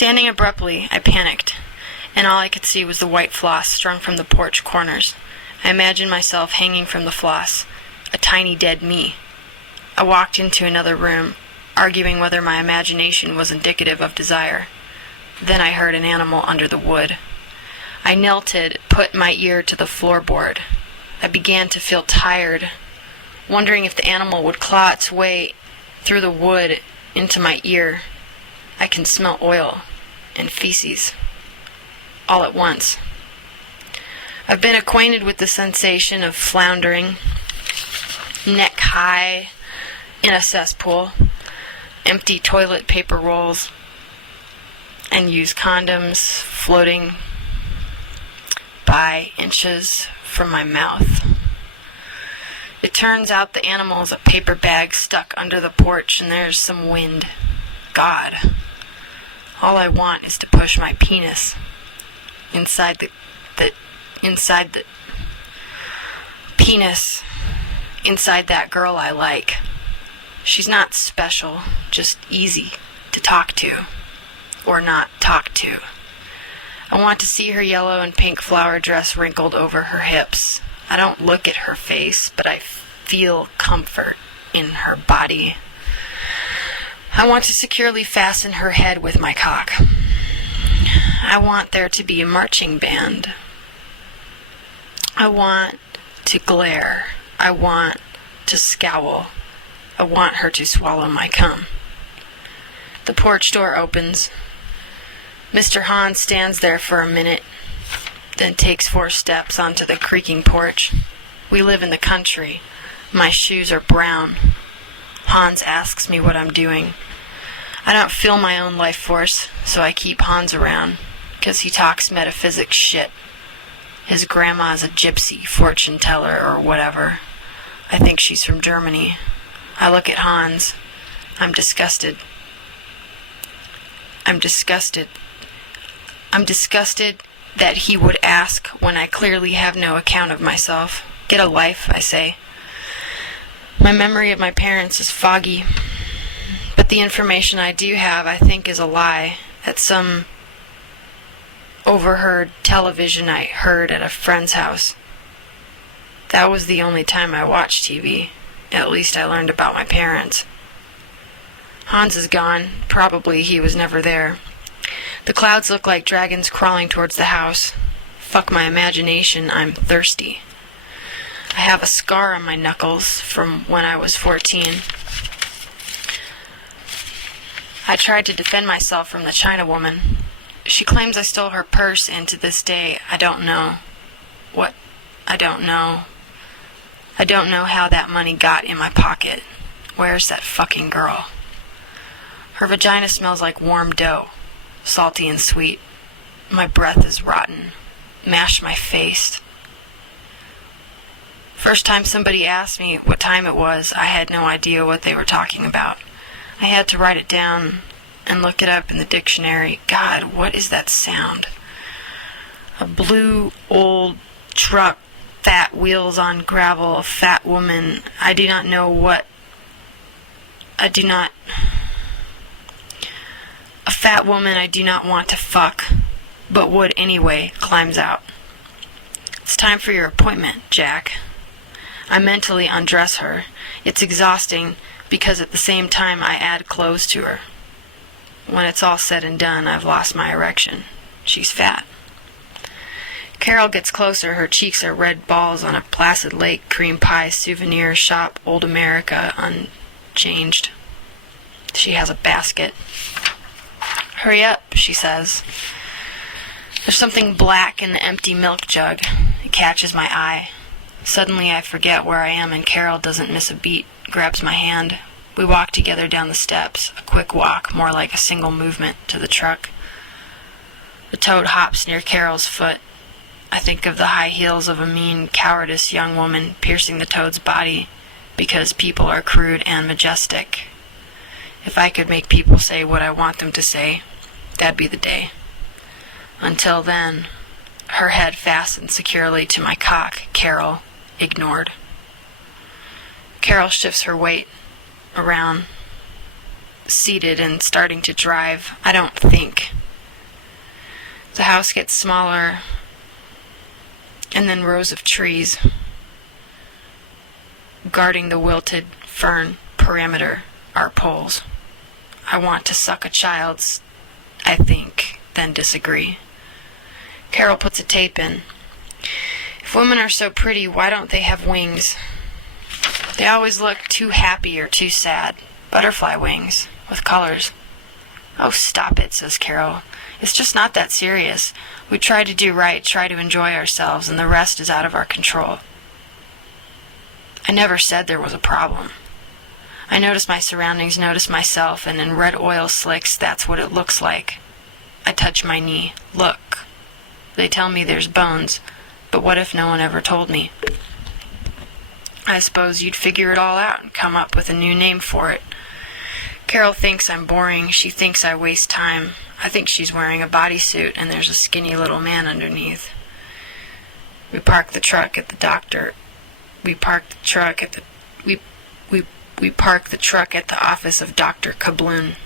Standing abruptly, I panicked, and all I could see was the white floss strung from the porch corners. I imagined myself hanging from the floss, a tiny dead me. I walked into another room, arguing whether my imagination was indicative of desire. Then I heard an animal under the wood. I knelt, put my ear to the floorboard. I began to feel tired, wondering if the animal would claw its way through the wood into my ear. I can smell oil and feces all at once. I've been acquainted with the sensation of floundering, neck high in a cesspool, empty toilet paper rolls, and used condoms floating by inches from my mouth. It turns out the animal is a paper bag stuck under the porch and there's some wind. God. All I want is to push my penis inside the penis inside that girl I like. She's not special, just easy to talk to or not talk to. I want to see her yellow and pink flower dress wrinkled over her hips. I don't look at her face, but I feel comfort in her body. I want to securely fasten her head with my cock. I want there to be a marching band. I want to glare. I want to scowl. I want her to swallow my cum. The porch door opens. Mr. Hahn stands there for a minute, then takes 4 steps onto the creaking porch. We live in the country. My shoes are brown. Hans asks me what I'm doing. I don't feel my own life force, so I keep Hans around, because he talks metaphysics shit. His grandma's a gypsy, fortune teller, or whatever. I think she's from Germany. I look at Hans. I'm disgusted. I'm disgusted that he would ask when I clearly have no account of myself. Get a life, I say. My memory of my parents is foggy, but the information I do have, I think, is a lie. At some overheard television I heard at a friend's house. That was the only time I watched TV. At least I learned about my parents. Hans is gone. Probably he was never there. The clouds look like dragons crawling towards the house. Fuck my imagination, I'm thirsty. I have a scar on my knuckles from when I was 14. I tried to defend myself from the China woman. She claims I stole her purse, and to this day, I don't know. What? I don't know. I don't know how that money got in my pocket. Where's that fucking girl? Her vagina smells like warm dough, salty and sweet. My breath is rotten. Mash my face. First time somebody asked me what time it was, I had no idea what they were talking about. I had to write it down and look it up in the dictionary. God, what is that sound? A blue old truck, fat wheels on gravel, a fat woman. A fat woman I do not want to fuck, but would anyway, climbs out. It's time for your appointment, Jack. I mentally undress her. It's exhausting because at the same time I add clothes to her. When it's all said and done, I've lost my erection. She's fat. Carol gets closer. Her cheeks are red balls on a placid lake, cream pie, souvenir shop, old America, unchanged. She has a basket. Hurry up, she says. There's something black in the empty milk jug. It catches my eye. Suddenly I forget where I am and Carol doesn't miss a beat, grabs my hand. We walk together down the steps, a quick walk, more like a single movement, to the truck. The toad hops near Carol's foot. I think of the high heels of a mean, cowardice young woman piercing the toad's body, because people are crude and majestic. If I could make people say what I want them to say, that'd be the day. Until then, her head fastened securely to my cock, Carol ignored. Carol shifts her weight around, seated and starting to drive. I don't think. The house gets smaller, and then rows of trees guarding the wilted fern perimeter are poles. I want to suck a child's, I think, then disagree. Carol puts a tape in. If women are so pretty, why don't they have wings? They always look too happy or too sad. Butterfly wings, with colors. Oh, stop it, says Carol. It's just not that serious. We try to do right, try to enjoy ourselves, and the rest is out of our control. I never said there was a problem. I notice my surroundings, notice myself, and in red oil slicks, that's what it looks like. I touch my knee. Look. They tell me there's bones, but what if no one ever told me? I suppose you'd figure it all out and come up with a new name for it. Carol thinks I'm boring. She thinks I waste time. I think she's wearing a bodysuit and there's a skinny little man underneath. We park the truck at the doctor. We park the truck at the office of Dr. Cablun.